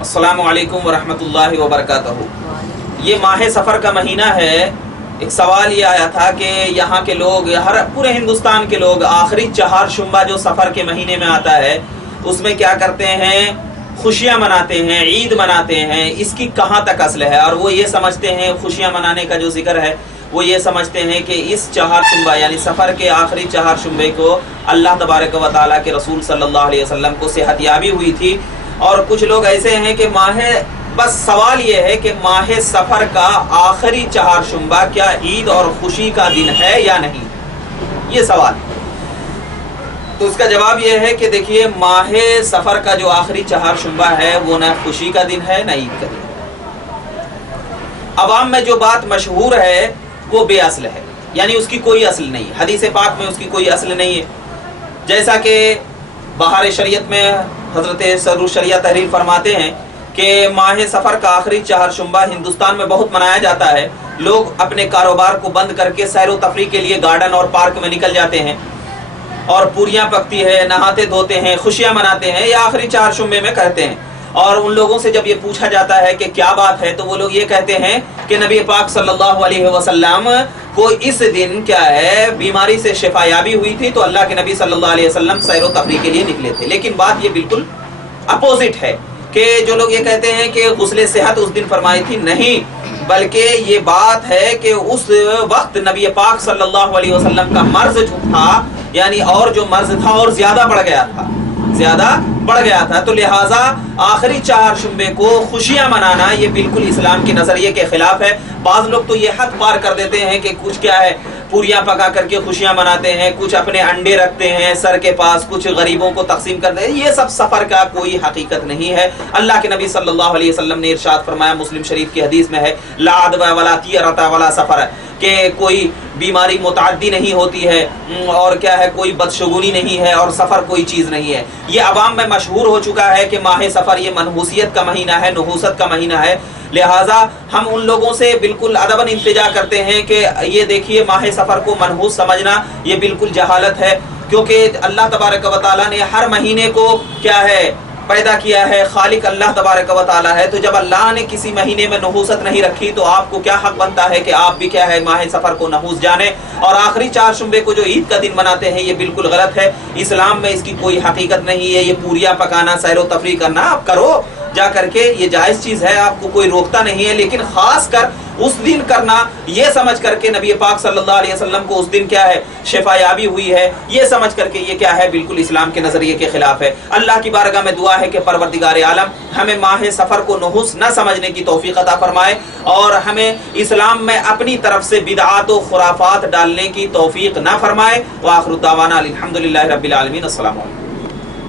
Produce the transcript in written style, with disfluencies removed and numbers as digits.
अस्सलामु अलैकुम वरहमतुल्लाहि वबरकातुहू। ये माह सफ़र का महीना है। एक सवाल ये आया था कि यहाँ के लोग, हर पूरे हिंदुस्तान के लोग आखिरी चहार शुम्बा जो सफ़र के महीने में आता है उसमें क्या करते हैं, खुशियाँ मनाते हैं, ईद मनाते हैं। इसकी कहाँ तक असल है? और वो ये समझते हैं, खुशियाँ मनाने का जो जिक्र है वो ये समझते हैं कि इस चहार शुम्बा यानी सफ़र के आखिरी चहार शुम्बे को अल्लाह तबारक व तआला के रसूल सल्लल्लाहु अलैहि वसल्लम को सेहतयाबी हुई थी। और कुछ लोग ऐसे हैं कि बस सवाल ये है कि माह सफ़र का आखिरी चहार शुम्बा क्या ईद और खुशी का दिन है या नहीं, ये सवाल। तो उसका जवाब ये है कि देखिए, माह सफ़र का जो आखिरी चहार शुम्बा है वो ना खुशी का दिन है ना ईद का दिन। अवाम में जो बात मशहूर है वो बेअसल है, यानी उसकी कोई असल नहीं है। हदीस पाक में उसकी कोई असल नहीं है। जैसा कि बहार शरीयत में हज़रत सदरुल शरीयत तहरीर फरमाते हैं कि माह सफ़र का आखिरी चहार शुम्बा हिंदुस्तान में बहुत मनाया जाता है। लोग अपने कारोबार को बंद करके सैर व तफरीह के लिए गार्डन और पार्क में निकल जाते हैं और पूरियाँ पकती है, नहाते धोते हैं, खुशियाँ मनाते हैं, या आखिरी चहार शुम्बे में करते हैं। और उन लोगों से जब ये पूछा जाता है कि क्या बात है, तो वो लोग ये कहते हैं कि नबी पाक सल्लल्लाहु अलैहि वसल्लम को इस दिन क्या है, बीमारी से शिफायाबी हुई थी, तो अल्लाह के नबी सल्लल्लाहु अलैहि वसल्लम सैर व तफरीह के लिए निकले थे। लेकिन बात ये बिल्कुल अपोजिट है कि जो लोग ये कहते हैं कि गुस्ले सेहत उस दिन फरमाई थी, नहीं, बल्कि ये बात है कि उस वक्त नबी पाक सल्लल्लाहु अलैहि वसल्लम का मर्ज जो था, यानी और जो मर्ज था और ज्यादा बढ़ गया था, तो लिहाजा आखिरी चहार शुम्बे को खुशियां मनाना ये बिल्कुल इस्लाम के नजरिए के खिलाफ है। बाज लोग तो ये हद पार कर देते हैं कि कुछ क्या है, पूरियां पका करके खुशियां मनाते हैं, कुछ अपने अंडे रखते हैं सर के पास, कुछ गरीबों को तकसीम करते हैं। ये सब सफर का कोई हकीकत नहीं है। अल्लाह के नबी सल्लल्लाहु अलैहि वसल्लम ने इरशाद फरमाया, मुस्लिम शरीफ की हदीस में है, ला अदवा वला तियरता वला सफर, कि कोई बीमारी मुतअद्दी नहीं होती है और क्या है, कोई बदशगुनी नहीं है और सफ़र कोई चीज़ नहीं है। ये अवाम में मशहूर हो चुका है कि माह सफ़र ये मनहूसियत का महीना है, नहूसत का महीना है। लिहाजा हम उन लोगों से बिल्कुल अदबन इल्तिजा करते हैं कि ये देखिए, माह सफ़र को मनहूस समझना ये बिल्कुल जहालत है, क्योंकि अल्लाह तबारक व तआला ने हर महीने को क्या है पैदा किया है। खालिक अल्लाह तबारक व तआला है। तो जब अल्लाह ने किसी महीने में नहूसत नहीं रखी तो आपको क्या हक बनता है कि आप भी क्या है, माह सफ़र को नहूस जाने। और आखिरी चहार शुम्बे को जो ईद का दिन मनाते हैं ये बिल्कुल गलत है। इस्लाम में इसकी कोई हकीकत नहीं है। ये पूरियाँ पकाना, सैर व तफरीह करना आप करो जा करके, ये जायज़ चीज़ है, आपको कोई रोकता नहीं है। लेकिन खास कर उस दिन करना ये समझ करके नबी पाक सल्लल्लाहु अलैहि वसल्लम को उस दिन क्या है, शिफायाबी हुई है, ये समझ करके ये क्या है, बिल्कुल इस्लाम के नजरिए के खिलाफ है। अल्लाह की बारगाह में दुआ है कि परवरदिगार आलम हमें माह सफ़र को नहुस न समझने की तौफीक अता फरमाए और हमें इस्लाम में अपनी तरफ से बिदआत व खुराफात डालने की तौफीक न फरमाए। व आखिरु दावाना अल्हम्दुलिल्लाहि रब्बिल आलमीन। अस्सलामु अलैकुम।